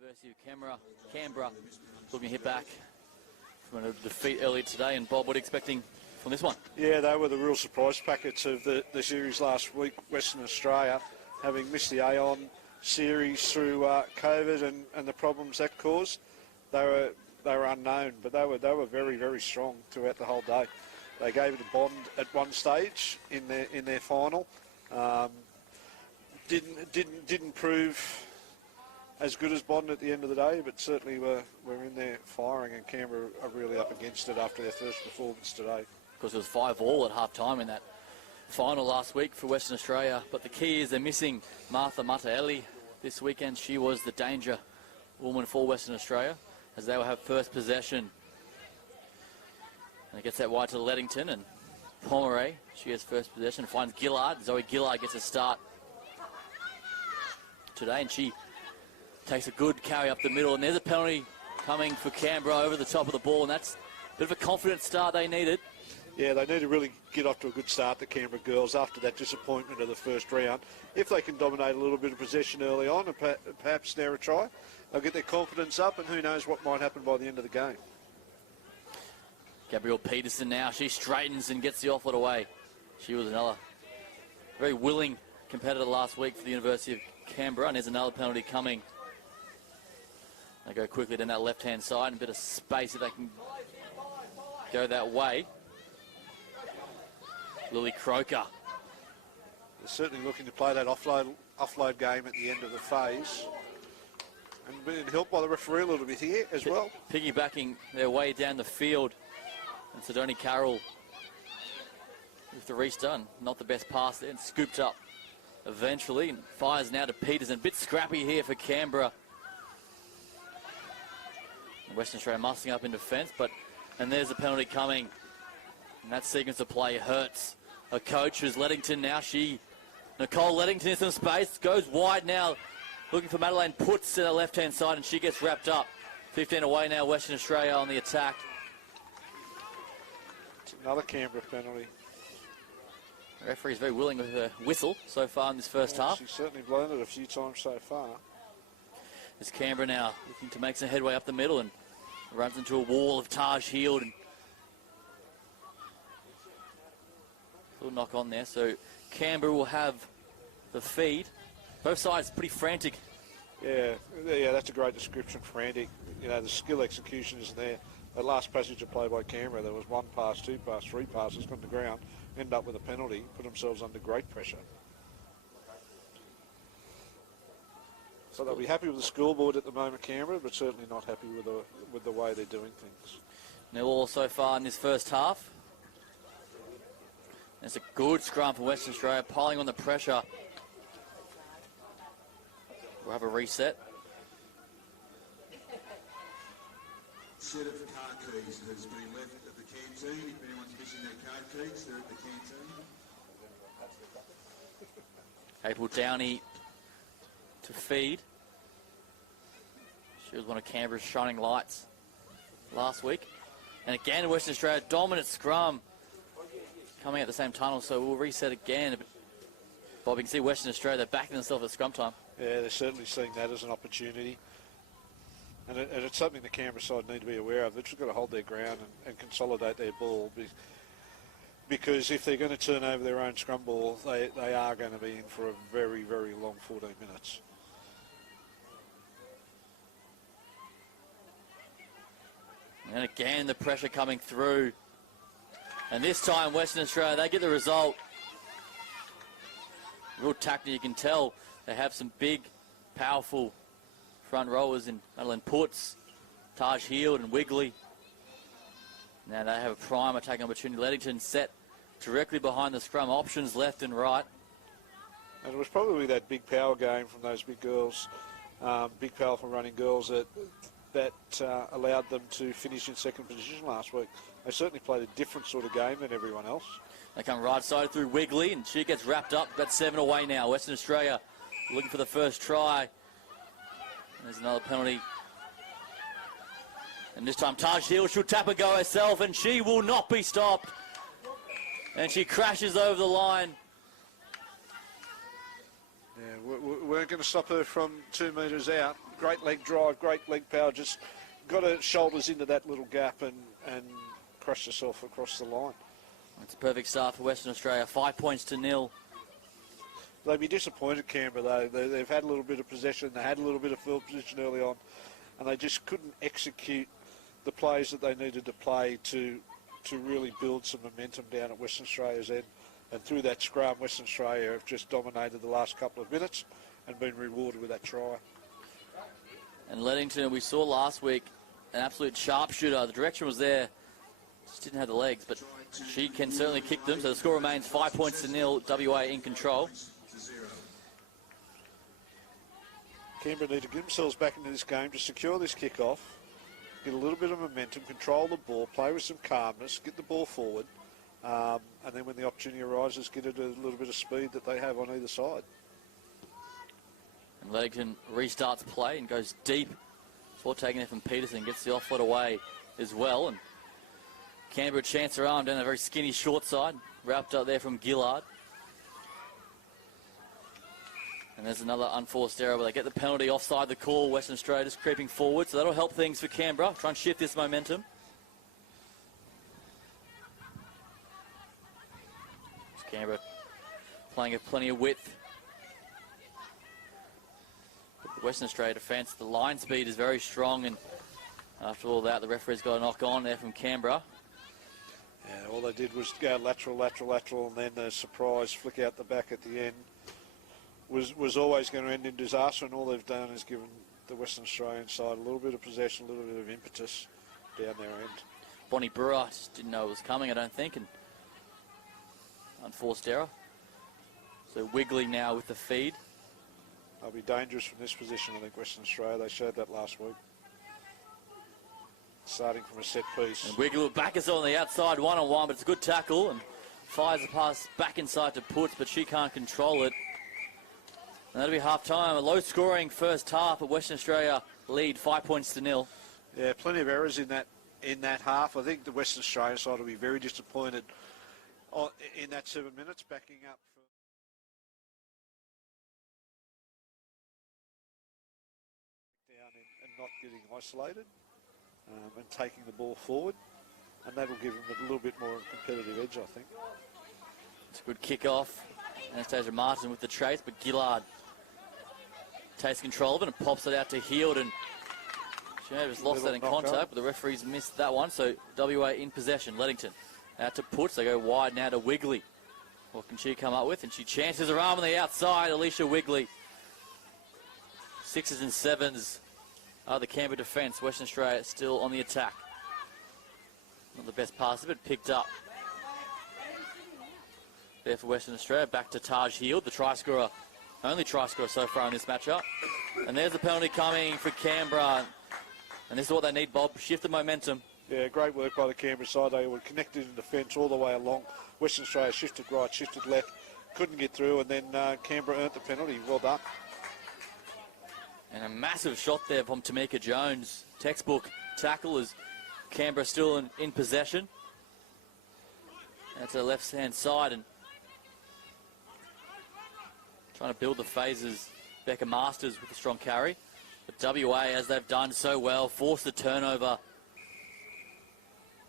University of Canberra looking to hit back from a defeat earlier today. And Bob, what are you expecting from this one? Yeah, they were the real surprise packets of the series last week. Western Australia, having missed the AON series through COVID and the problems that caused, they were unknown, but they were very, very strong throughout the whole day. They gave it a bond at one stage in their final. Didn't prove as good as Bond at the end of the day, but certainly were in there firing, and Canberra are really up against it after their first performance today. Because it was 5-all at half-time in that final last week for Western Australia. But the key is they're missing Martha Mataeli this weekend. She was the danger woman for Western Australia, as they will have first possession. And it gets that wide to Leddington, and Pomeray, she has first possession, finds Gillard. Zoe Gillard gets a start today, and she takes a good carry up the middle, and there's a penalty coming for Canberra over the top of the ball, and that's a bit of a confident start they needed. Yeah, they need to really get off to a good start, the Canberra girls, after that disappointment of the first round. If they can dominate a little bit of possession early on and perhaps snare a try, they'll get their confidence up, and who knows what might happen by the end of the game. Gabrielle Peterson now, she straightens and gets the offload away. She was another very willing competitor last week for the University of Canberra, and there's another penalty coming. They go quickly down that left-hand side, and a bit of space if they can go that way. Lily Croker. They're certainly looking to play that offload game at the end of the phase, and being helped by the referee a little bit here as well. Piggybacking their way down the field, and Sidoni Carroll with the restart. Not the best pass there, and scooped up eventually, and fires now to Peterson. A bit scrappy here for Canberra. Western Australia muscling up in defence, and there's a penalty coming. And that sequence of play hurts a coach who's Leddington now. Nicole Leddington in some space, goes wide now, looking for Madeleine Puts to the left-hand side, and she gets wrapped up. 15 away now, Western Australia on the attack. It's another Canberra penalty. The referee is very willing with her whistle so far in this first half. She's certainly blown it a few times so far. It's Canberra now looking to make some headway up the middle, and runs into a wall of Taj Heald. And a little knock on there, so Canberra will have the feed. Both sides pretty frantic. Yeah, that's a great description, frantic. You know, the skill execution isn't there. The last passage of play by Canberra, there was one pass, two pass, three passes, gone to ground, end up with a penalty, put themselves under great pressure. So they'll be happy with the scoreboard at the moment, Canberra, but certainly not happy with the way they're doing things. 0-all so far in this first half. It's a good scrum for Western Australia, piling on the pressure. We'll have a reset. Set of car keys has been left at the canteen. If anyone's missing their car keys, they're at the canteen. April Downey to feed. She was one of Canberra's shining lights last week. And again, Western Australia, dominant scrum coming at the same tunnel, so we'll reset again. Bob, you can see Western Australia, they're backing themselves at scrum time. Yeah, they're certainly seeing that as an opportunity. And it's something the Canberra side need to be aware of. They've just got to hold their ground and consolidate their ball. Because if they're going to turn over their own scrum ball, they are going to be in for a very, very long 14 minutes. And again, the pressure coming through. And this time, Western Australia, they get the result. Real tactic, you can tell. They have some big, powerful front rowers in Madeleine Puts, Taj Heald and Wigley. Now they have a prime attacking opportunity. Leddington set directly behind the scrum, options left and right. And it was probably that big power game from those big girls, big powerful running girls that allowed them to finish in second position last week. They certainly played a different sort of game than everyone else. They come right side through Wigley, and she gets wrapped up. Got 7 away now. Western Australia looking for the first try. There's another penalty. And this time Taj Heald should tap and go herself, and she will not be stopped. And she crashes over the line. Yeah, weren't going to stop her from 2 metres out. Great leg drive, great leg power, just got her shoulders into that little gap and crushed herself across the line. It's a perfect start for Western Australia, 5 points to 0. They'd be disappointed, Canberra, though. They've had a little bit of possession, they had a little bit of field position early on, and they just couldn't execute the plays that they needed to play to really build some momentum down at Western Australia's end. And through that scrum, Western Australia have just dominated the last couple of minutes and been rewarded with that try. And Leddington, we saw last week, an absolute sharpshooter. The direction was there, just didn't have the legs, but she can certainly kick them. So the score remains 5 points to 0, WA in control. Canberra need to get themselves back into this game to secure this kick-off, get a little bit of momentum, control the ball, play with some calmness, get the ball forward, and then when the opportunity arises, get it a little bit of speed that they have on either side. And Leddington restarts play and goes deep before taking it from Peterson, gets the off-foot away as well. And Canberra chance her arm down a very skinny short side, wrapped up there from Gillard. And there's another unforced error, but they get the penalty offside the call. Western Australia just creeping forward, so that'll help things for Canberra. Try and shift this momentum. It's Canberra playing with plenty of width. The Western Australia defence, the line speed is very strong, and after all that, the referee's got a knock on there from Canberra. Yeah, all they did was go lateral, lateral, lateral, and then the surprise flick out the back at the end was always going to end in disaster, and all they've done is given the Western Australian side a little bit of possession, a little bit of impetus down their end. Bonnie Brewer just didn't know it was coming, I don't think, and unforced error. So Wiggly now with the feed. They'll be dangerous from this position, I think, Western Australia. They showed that last week. Starting from a set piece. And Wiggly will back us on the outside one-on-one, but it's a good tackle, and fires the pass back inside to Puts, but she can't control it. And that'll be half-time. A low-scoring first half, but Western Australia lead 5 points to 0. Yeah, plenty of errors in that half. I think the Western Australia side will be very disappointed in that 7 minutes, backing up for down and not getting isolated and taking the ball forward, and that'll give them a little bit more competitive edge, I think. It's a good kick-off. Anastasia Martin with the chase, but Gillard takes control of it and pops it out to Heald, and she may have just lost that in contact, but the referees missed that one, so WA in possession. Leddington out to Puts, they go wide now to Wiggly. What can she come up with? And she chances her arm on the outside, Alicia Wiggly. 6s and 7s are the Canberra defence. Western Australia still on the attack. Not the best pass, but picked up there for Western Australia. Back to Taj Heald, the try scorer, only try scorer so far in this matchup. And there's the penalty coming for Canberra. And this is what they need, Bob. Shift the momentum. Yeah, great work by the Canberra side. They were connected in defence all the way along. Western Australia shifted right, shifted left, couldn't get through, and then Canberra earned the penalty. Well done. And a massive shot there from Tamika Jones. Textbook tackle as Canberra still in possession. That's the left-hand side, and trying to build the phases. Becca Masters with a strong carry. But WA, as they've done so well, forced the turnover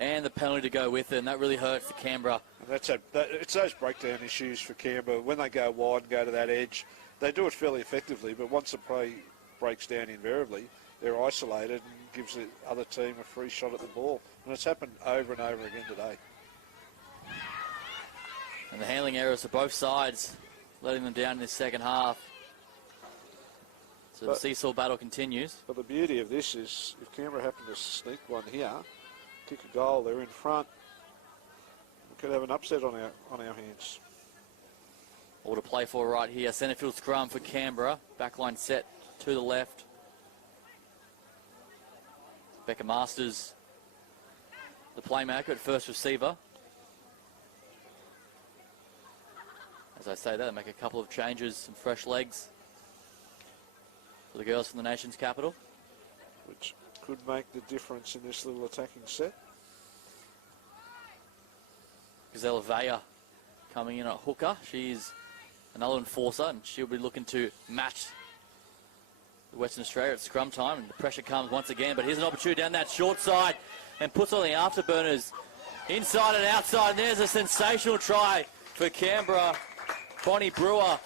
and the penalty to go with it, and that really hurts the Canberra. And it's those breakdown issues for Canberra. When they go wide and go to that edge, they do it fairly effectively, but once the play breaks down invariably, they're isolated and gives the other team a free shot at the ball. And it's happened over and over again today. And the handling errors for both sides, letting them down in this second half. So the seesaw battle continues. But the beauty of this is, if Canberra happen to sneak one here, kick a goal, they're in front, we could have an upset on our hands. All to play for right here. Centrefield scrum for Canberra. Backline set to the left. Becca Masters, the playmaker at first receiver. As I say that, they make a couple of changes, some fresh legs for the girls from the nation's capital. Which could make the difference in this little attacking set. Gisela Vaya coming in at hooker. She's another enforcer, and she'll be looking to match the Western Australia at scrum time, and the pressure comes once again, but here's an opportunity down that short side and puts on the afterburners inside and outside, and there's a sensational try for Canberra. Bonnie Brewer,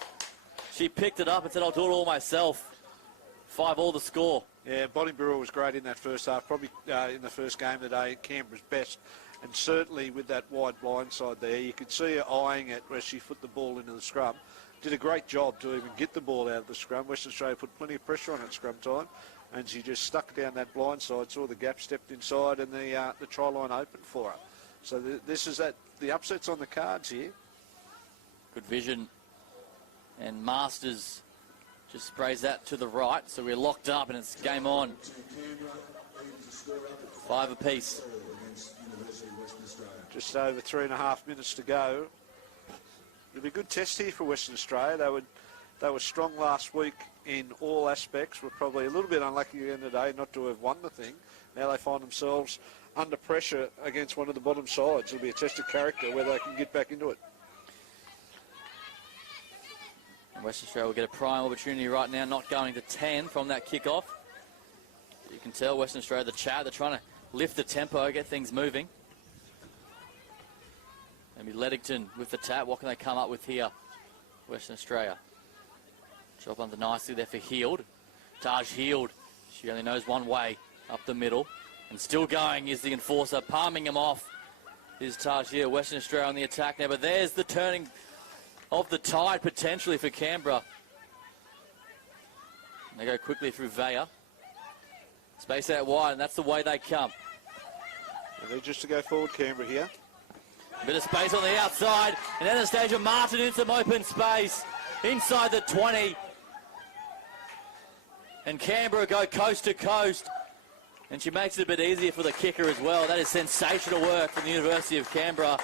she picked it up and said, I'll do it all myself. 5-all the score. Yeah, Bonnie Brewer was great in that first half, probably in the first game of the day, Canberra's best. And certainly with that wide blindside there, you could see her eyeing it where she put the ball into the scrum. Did a great job to even get the ball out of the scrum. Western Australia put plenty of pressure on at scrum time, and she just stuck down that blindside, saw the gap, stepped inside, and the try line opened for her. So this is the upsets on the cards here. Good vision. And Masters just sprays that to the right, so we're locked up and it's game on. 5 apiece. Just over 3.5 minutes to go. It'll be a good test here for Western Australia. They were strong last week in all aspects. Were probably a little bit unlucky at the end of the day not to have won the thing. Now they find themselves under pressure against one of the bottom sides. It'll be a test of character whether they can get back into it. And Western Australia will get a prime opportunity right now, not going to 10 from that kickoff. You can tell Western Australia, the chat, they're trying to lift the tempo, get things moving. Maybe Leddington with the tap. What can they come up with here? Western Australia. Drop under nicely there for Heald. Taj Heald. She only knows one way up the middle. And still going is the enforcer, palming him off. Is Taj here. Western Australia on the attack now. But there's the turning of the tide potentially for Canberra. And they go quickly through Vaya. Space out wide, and that's the way they come. And they're just to go forward, Canberra here. Bit of space on the outside, and Anastasia Martin in some open space inside the 20. And Canberra go coast to coast, and she makes it a bit easier for the kicker as well. That is sensational work from the University of Canberra,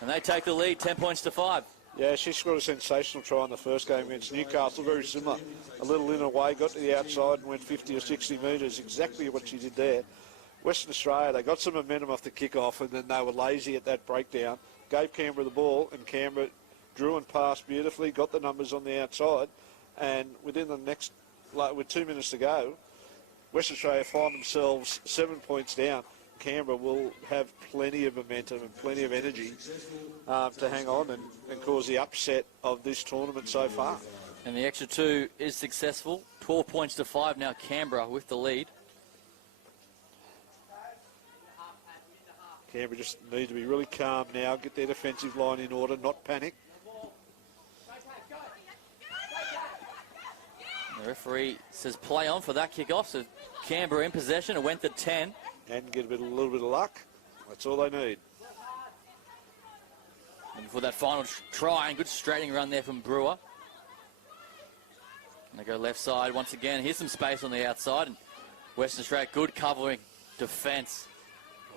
and they take the lead 10 points to 5. Yeah, she scored a sensational try in the first game against Newcastle, very similar. A little in away, got to the outside and went 50 or 60 metres, exactly what she did there. Western Australia, they got some momentum off the kick-off, and then they were lazy at that breakdown. Gave Canberra the ball, and Canberra drew and passed beautifully, got the numbers on the outside, and within the next, with 2 minutes to go, Western Australia find themselves 7 points down. Canberra will have plenty of momentum and plenty of energy to hang on and cause the upset of this tournament so far. And the extra 2 is successful. 12 points to 5 now, Canberra with the lead. Canberra just need to be really calm now, get their defensive line in order, not panic. The referee says play on for that kick-off, so Canberra in possession. It went to 10. And get a little bit of luck. That's all they need. And for that final try, and good straightening run there from Brewer. And they go left side once again. Here's some space on the outside. And Western Australia, good covering defence.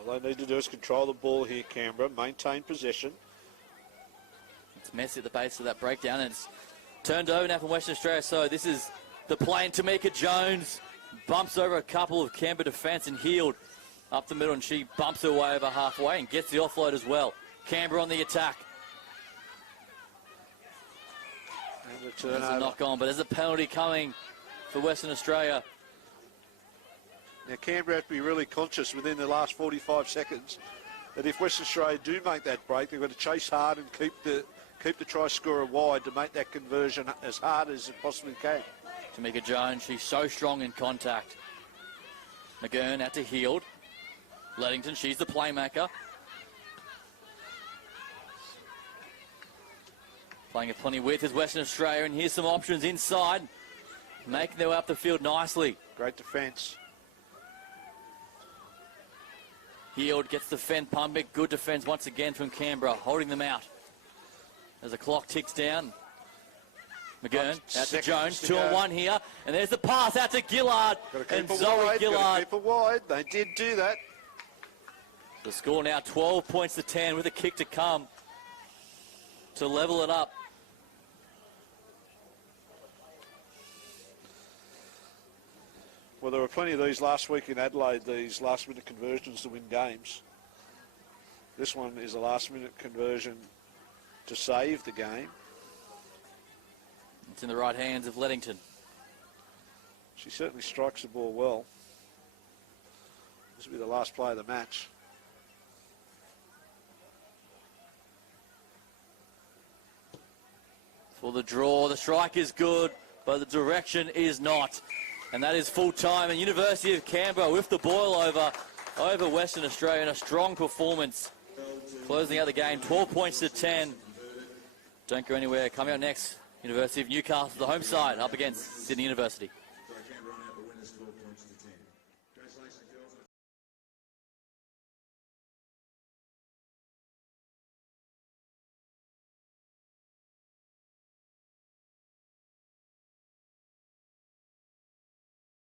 All they need to do is control the ball here, Canberra. Maintain possession. It's messy at the base of that breakdown, and it's turned over now from Western Australia. So this is the play, and Tamika Jones bumps over a couple of Canberra defence and Heald up the middle, and she bumps her way over halfway and gets the offload as well. Canberra on the attack. And the There's a knock on, but there's a penalty coming for Western Australia. Now Canberra have to be really conscious within the last 45 seconds that if Western Australia do make that break, they've got to chase hard and keep the try scorer wide to make that conversion as hard as it possibly can. Tamika Jones, she's so strong in contact. McGurn out to Heald. Leddington, she's the playmaker. Playing a plenty width is Western Australia, and here's some options inside. Making their way up the field nicely. Great defence. Heald gets the fend pumping. Good defence once again from Canberra, holding them out. As the clock ticks down. McGurn out to Jones, 2-on-1 here. And there's the pass out to Gillard. And Zoe Gillard. Keep it wide. They did do that. The score now 12 points to 10 with a kick to come to level it up. Well, there were plenty of these last week in Adelaide, these last-minute conversions to win games. This one is a last-minute conversion to save the game. It's in the right hands of Leddington. She certainly strikes the ball well. This will be the last play of the match. For the draw, the strike is good, but the direction is not. And that is full time. And University of Canberra with the boil over Western Australia in a strong performance. Closing out the game, 12 points to 10. Don't go anywhere. Coming out next, University of Newcastle, the home side, up against Sydney University.